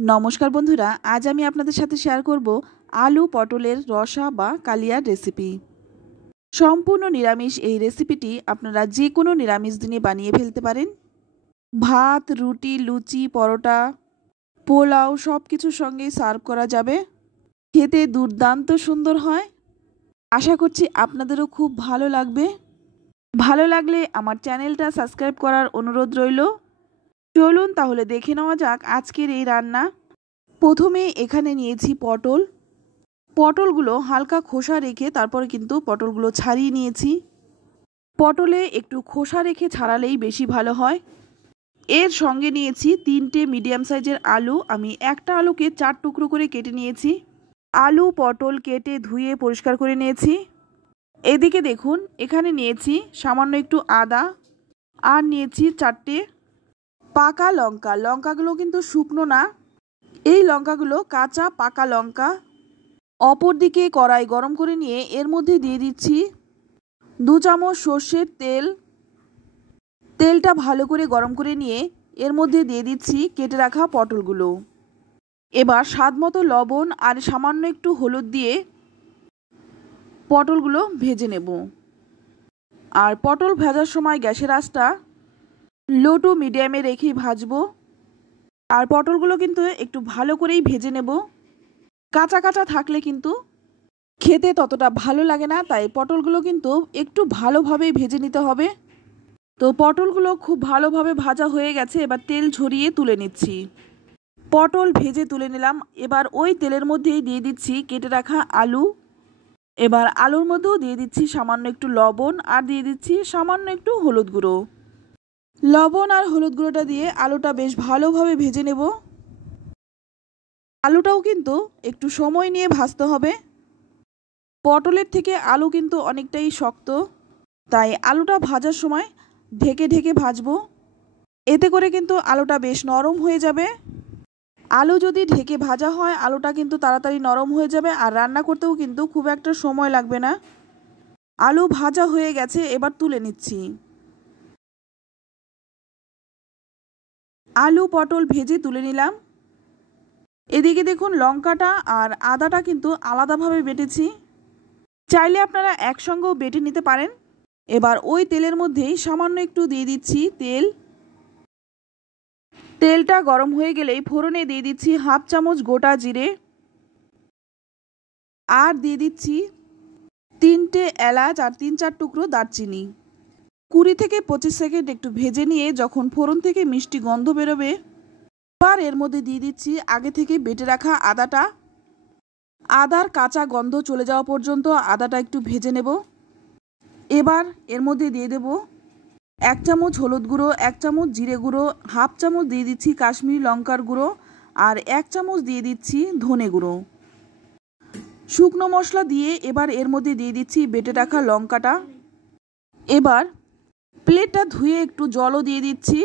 নমস্কার বন্ধুরা, আজ আমি আপনাদের সাথে শেয়ার করব আলু পটলের রসা বা কালিয়ার রেসিপি। সম্পূর্ণ নিরামিষ এই রেসিপিটি আপনারা যে কোনো নিরামিষ দিনে বানিয়ে ফেলতে পারেন। ভাত, রুটি, লুচি, পরোটা, পোলাও সব কিছুর সঙ্গে সার্ভ করা যাবে। খেতে দুর্দান্ত সুন্দর হয়। আশা করছি আপনাদেরও খুব ভালো লাগবে। ভালো লাগলে আমার চ্যানেলটা সাবস্ক্রাইব করার অনুরোধ রইল। চলুন তাহলে দেখে নেওয়া যাক আজকের এই রান্না। প্রথমে এখানে নিয়েছি পটলগুলো হালকা খোসা রেখে তারপরে কিন্তু পটলগুলো ছাড়িয়ে নিয়েছি। পটলে একটু খোসা রেখে ছাড়ালেই বেশি ভালো হয়। এর সঙ্গে নিয়েছি 3টে মিডিয়াম সাইজের আলু। আমি একটা আলুকে 4 টুকরো করে কেটে নিয়েছি। আলু পটল কেটে ধুয়ে পরিষ্কার করে নিয়েছি। এদিকে দেখুন এখানে নিয়েছি সামান্য একটু আদা, আর নিয়েছি 4টে পাকা লঙ্কা। লঙ্কাগুলো কিন্তু শুকনো না, এই লঙ্কাগুলো কাঁচা পাকা লঙ্কা। অপর দিকে কড়াই গরম করে নিয়ে এর মধ্যে দিয়ে দিচ্ছি 2 চামচ সর্ষের তেল। তেলটা ভালো করে গরম করে নিয়ে এর মধ্যে দিয়ে দিচ্ছি কেটে রাখা পটলগুলো। এবার স্বাদমতো লবণ আর সামান্য একটু হলুদ দিয়ে পটলগুলো ভেজে নেব। আর পটল ভাজার সময় গ্যাসের আঁচটা লো টু মিডিয়ামে রেখেই ভাজবো। আর পটলগুলো কিন্তু একটু ভালো করেই ভেজে নেব। কাঁচা কাঁচা থাকলে কিন্তু খেতে ততটা ভালো লাগে না, তাই পটলগুলো কিন্তু একটু ভালোভাবেই ভেজে নিতে হবে। তো পটলগুলো খুব ভালোভাবে ভাজা হয়ে গেছে, এবার তেল ঝরিয়ে তুলে নিচ্ছি। পটল ভেজে তুলে নিলাম। এবার ওই তেলের মধ্যেই দিয়ে দিচ্ছি কেটে রাখা আলু। এবার আলুর মধ্যেও দিয়ে দিচ্ছি সামান্য একটু লবণ, আর দিয়ে দিচ্ছি সামান্য একটু হলুদ গুঁড়ো। লবণ আর হলুদ গুঁড়োটা দিয়ে আলুটা বেশ ভালোভাবে ভেজে নেব। আলুটাও কিন্তু একটু সময় নিয়ে ভাজতে হবে। পটলের থেকে আলু কিন্তু অনেকটাই শক্ত, তাই আলুটা ভাজার সময় ঢেকে ঢেকে ভাজবো। এতে করে কিন্তু আলুটা বেশ নরম হয়ে যাবে। আলু যদি ঢেকে ভাজা হয় আলুটা কিন্তু তাড়াতাড়ি নরম হয়ে যাবে, আর রান্না করতেও কিন্তু খুব একটা সময় লাগবে না। আলু ভাজা হয়ে গেছে, এবার তুলে নিচ্ছি। আলু পটল ভেজে তুলে নিলাম। এদিকে দেখুন লঙ্কাটা আর আদাটা কিন্তু আলাদাভাবে বেটেছি। চাইলে আপনারা একসঙ্গেও বেটে নিতে পারেন। এবার ওই তেলের মধ্যেই সামান্য একটু দিয়ে দিচ্ছি তেল। তেলটা গরম হয়ে গেলেই ফোড়নে দিয়ে দিচ্ছি 1/2 চামচ গোটা জিরে, আর দিয়ে দিচ্ছি 3টে এলাচ আর 3-4 টুকরো দারচিনি। 20 থেকে 25 সেকেন্ড একটু ভেজে নিয়ে যখন ফোড়ন থেকে মিষ্টি গন্ধ বেরোবে, এবার এর মধ্যে দিয়ে দিচ্ছি আগে থেকে বেটে রাখা আদাটা। আদার কাঁচা গন্ধ চলে যাওয়া পর্যন্ত আদাটা একটু ভেজে নেব। এবার এর মধ্যে দিয়ে দেব 1 চামচ হলুদ গুঁড়ো, 1 চামচ জিরে গুঁড়ো, 1/2 চামচ দিয়ে দিচ্ছি কাশ্মীরি লঙ্কার গুঁড়ো, আর 1 চামচ দিয়ে দিচ্ছি ধনে গুঁড়ো। শুকনো মশলা দিয়ে এবার এর মধ্যে দিয়ে দিচ্ছি বেটে রাখা লঙ্কাটা। এবার প্লেটটা ধুয়ে একটু জলও দিয়ে দিচ্ছি।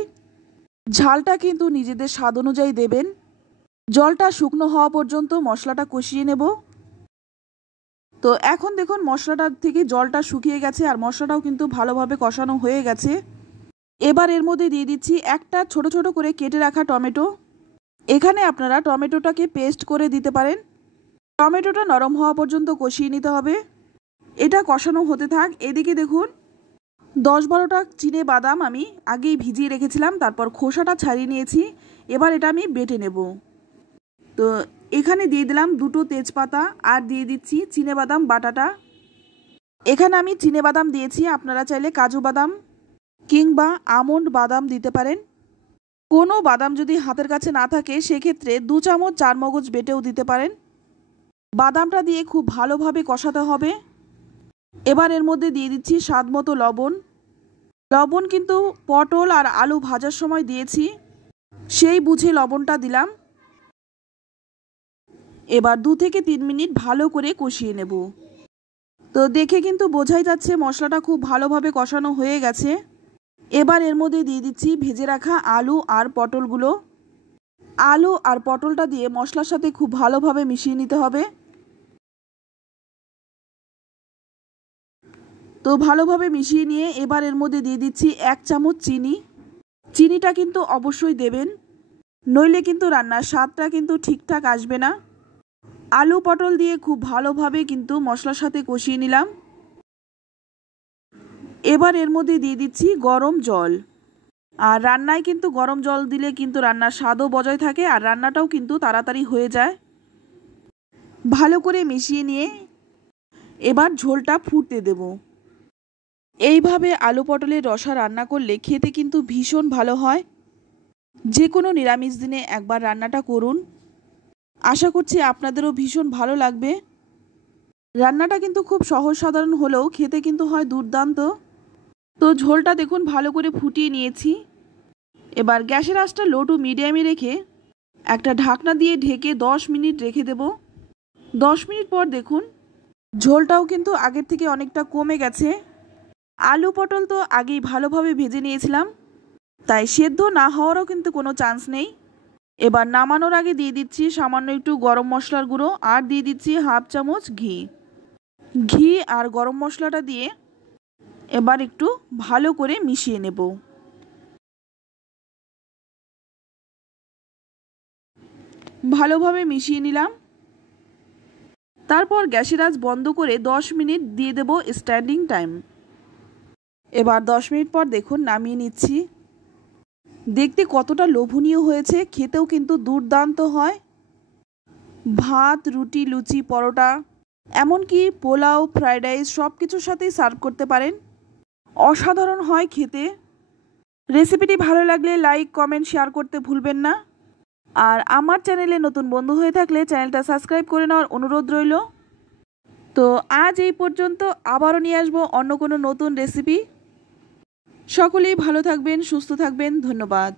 ঝালটা কিন্তু নিজেদের স্বাদ অনুযায়ী দেবেন। জলটা শুকনো হওয়া পর্যন্ত মশলাটা কষিয়ে নেব। তো এখন দেখুন মশলাটার থেকে জলটা শুকিয়ে গেছে, আর মশলাটাও কিন্তু ভালোভাবে কষানো হয়ে গেছে। এবার এর মধ্যে দিয়ে দিচ্ছি একটা ছোট ছোট করে কেটে রাখা টমেটো। এখানে আপনারা টমেটোটাকে পেস্ট করে দিতে পারেন। টমেটোটা নরম হওয়া পর্যন্ত কষিয়ে নিতে হবে। এটা কষানো হতে থাক। এদিকে দেখুন 10-12টা চিনে বাদাম আমি আগেই ভিজিয়ে রেখেছিলাম, তারপর খোসাটা ছাড়িয়ে নিয়েছি। এবার এটা আমি বেটে নেব। তো এখানে দিয়ে দিলাম 2টো তেজপাতা, আর দিয়ে দিচ্ছি চিনে বাদাম বাটাটা। এখানে আমি চিনে বাদাম দিয়েছি, আপনারা চাইলে কাজু বাদাম কিংবা আমন্ড বাদাম দিতে পারেন। কোনো বাদাম যদি হাতের কাছে না থাকে সেক্ষেত্রে 2 চামচ চারমগজ বেটেও দিতে পারেন। বাদামটা দিয়ে খুব ভালোভাবে কষাতে হবে। এবার এর মধ্যে দিয়ে দিচ্ছি স্বাদমতো লবণ। লবণ কিন্তু পটল আর আলু ভাজার সময় দিয়েছি, সেই বুঝে লবণটা দিলাম। এবার 2 থেকে 3 মিনিট ভালো করে কষিয়ে নেব। তো দেখে কিন্তু বোঝাই যাচ্ছে মশলাটা খুব ভালোভাবে কষানো হয়ে গেছে। এবার এর মধ্যে দিয়ে দিচ্ছি ভেজে রাখা আলু আর পটলগুলো। আলু আর পটলটা দিয়ে মশলার সাথে খুব ভালোভাবে মিশিয়ে নিতে হবে। তো ভালোভাবে মিশিয়ে নিয়ে এবার এর মধ্যে দিয়ে দিচ্ছি 1 চামচ চিনি। চিনিটা কিন্তু অবশ্যই দেবেন। নইলে কিন্তু রান্নার স্বাদটা কিন্তু ঠিকঠাক আসবে না। আলু পটল দিয়ে খুব ভালোভাবে কিন্তু মশলার সাথে কষিয়ে নিলাম। এবার এর মধ্যে দিয়ে দিচ্ছি গরম জল। আর রান্নায় কিন্তু গরম জল দিলে কিন্তু রান্নার স্বাদও বজায় থাকে আর রান্নাটাও কিন্তু তাড়াতাড়ি হয়ে যায়। ভালো করে মিশিয়ে নিয়ে এবার ঝোলটা ফুটতে দেব। এইভাবে আলু পটলের রসা রান্না করলে খেতে কিন্তু ভীষণ ভালো হয়। যে কোনো নিরামিষ দিনে একবার রান্নাটা করুন, আশা করছি আপনাদেরও ভীষণ ভালো লাগবে। রান্নাটা কিন্তু খুব সহজ সাধারণ হলেও খেতে কিন্তু হয় দুর্দান্ত। তো ঝোলটা দেখুন ভালো করে ফুটিয়ে নিয়েছি। এবার গ্যাসের আঁচটা লো টু মিডিয়ামে রেখে একটা ঢাকনা দিয়ে ঢেকে 10 মিনিট রেখে দেব। 10 মিনিট পর দেখুন ঝোলটাও কিন্তু আগের থেকে অনেকটা কমে গেছে। আলু পটল তো আগেই ভালোভাবে ভেজে নিয়েছিলাম, তাই সেদ্ধ না হওয়ারও কিন্তু কোনো চান্স নেই। এবার নামানোর আগে দিয়ে দিচ্ছি সামান্য একটু গরম মশলার গুঁড়ো আর দিয়ে দিচ্ছি হাফ চামচ ঘি আর গরম মশলাটা দিয়ে এবার একটু ভালো করে মিশিয়ে নেব। ভালোভাবে মিশিয়ে নিলাম। তারপর গ্যাসের আঁচ বন্ধ করে 10 মিনিট দিয়ে দেব স্ট্যান্ডিং টাইম। এবার 10 মিনিট পর দেখুন নামিয়ে নিচ্ছি। দেখতে কতটা লোভনীয় হয়েছে, খেতেও কিন্তু দুর্দান্ত হয়। ভাত, রুটি, লুচি, পরোটা, এমনকি পোলাও, ফ্রাইড রাইস সব কিছুর সাথেই সার্ভ করতে পারেন। অসাধারণ হয় খেতে। রেসিপিটি ভালো লাগলে লাইক, কমেন্ট, শেয়ার করতে ভুলবেন না। আর আমার চ্যানেলে নতুন বন্ধু হয়ে থাকলে চ্যানেলটা সাবস্ক্রাইব করে নেওয়ার অনুরোধ রইল। তো আজ এই পর্যন্ত, আবারও নিয়ে আসবো অন্য কোনো নতুন রেসিপি। সকলেই ভালো থাকবেন, সুস্থ থাকবেন। ধন্যবাদ।